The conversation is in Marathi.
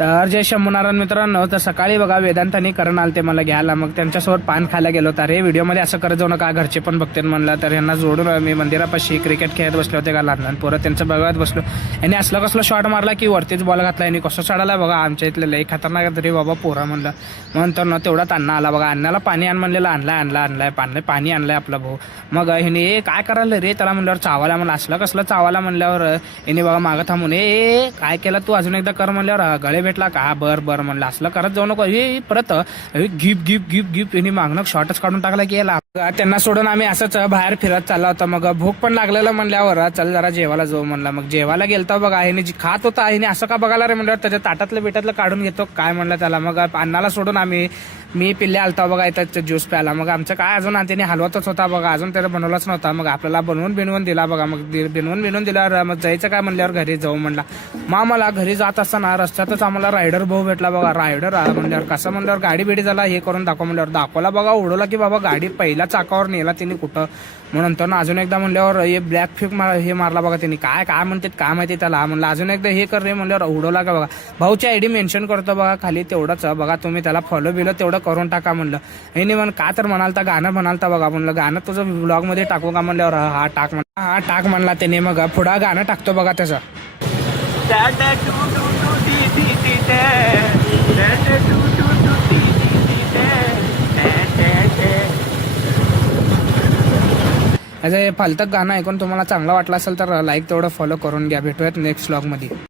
तर जय शंभूनारायण मित्रांनो, तर सकाळी बघा वेदांतानी करण आलते मला घ्यायला. मग त्यांच्यासोबत पान खायला गेलो. तर हे व्हिडिओमध्ये असं करत जाऊ नका, घरचे पण बघतील म्हणलं. तर यांना जोडून मी मंदिरापाशी क्रिकेट खेळत बसले होते का लहान पोरं, त्यांचं बघत बसलो. यांनी असलं कसलं शॉट मारला की वरतीच बॉल घातला. यांनी कसं चढाला बघा, आमच्या इथलं लई खतरनाक तरी बाबा पोरा म्हणलं. नंतर ना तेवढाच अण्णा आला बघा, अण्णाला पाणी आण म्हणलेलं, आणलाय पाणी आणलंय आपला भाऊ. मग ह्याने काय करायला रे त्याला म्हणल्यावर चावायला, म्हणलं असलं कसलं चावायला म्हणल्यावर यांनी बघा मागं थांबून काय केलं तू, अजून एकदा कर म्हणल्यावर गळे भेटला का, बरं म्हणलं असलं करत जाऊ नको. हे परत गिप यांनी मागणं शॉर्टच काढून टाकला की याला. त्यांना सोडून आम्ही असंच बाहेर फिरत चालला होता. मग भूक पण लागलेलं म्हणल्यावर चल जरा जेवायला जाऊ म्हणला. मग जेवायला गेलतो बघा, ह्याने खात होता, ह्याने असं का बघायला रे म्हणल्यावर त्याच्या ताटातलं बिटातलं काढून घेतो काय म्हणलं त्याला. मग अण्णाला सोडून मी पिल्ले आलता बघा इथं ज्यूस प्यायला. मग आमचं काय अजून त्याने हलवतच होता बघा, अजून त्याला बनवलाच नव्हता. मग आपल्याला बनवून दिला बघा. मग बनवून दिल्यावर मग जायचं काय म्हणल्यावर घरी जाऊ म्हणला. मग मला घरी जात असताना रस्त्यातच आम्हाला रायडर भाऊ भेटला बघा. रायडर म्हणल्यावर कसं म्हणल्यावर गाडी बिडी झाला हे करून दाखव म्हणल्यावर दाखवला बघा. उडवला की बाबा गाडी पहिल्या चाकावर नेला तिने कुठं. मग नंतर ना अजून एकदा म्हणल्यावर हे ब्लॅक फिक हे मारला बघा त्यांनी. काय म्हणतात काय माहिती त्याला. म्हणलं अजून एकदा हे कर रे म्हणल्यावर उडवला का बघा. भाऊची आयडी मेन्शन करतो बघा खाली, तेवढंच बघा तुम्ही त्याला फॉलो बिलो तेवढं करून टाका म्हणलं. हे म्हण का तर म्हणालता गाणं म्हणालता बघा. म्हणलं गाणं तुझं ब्लॉग मध्ये टाकू का म्हणल्यावर हा टाक म्हणला त्याने. मग पुढं गाणं टाकतो बघा त्याचं. हे फालतक गाणं ऐकून तुम्हाला चांगलं वाटलं असेल तर लाईक तेवढं फॉलो करून घ्या. भेटूयात नेक्स्ट व्लॉग मध्ये.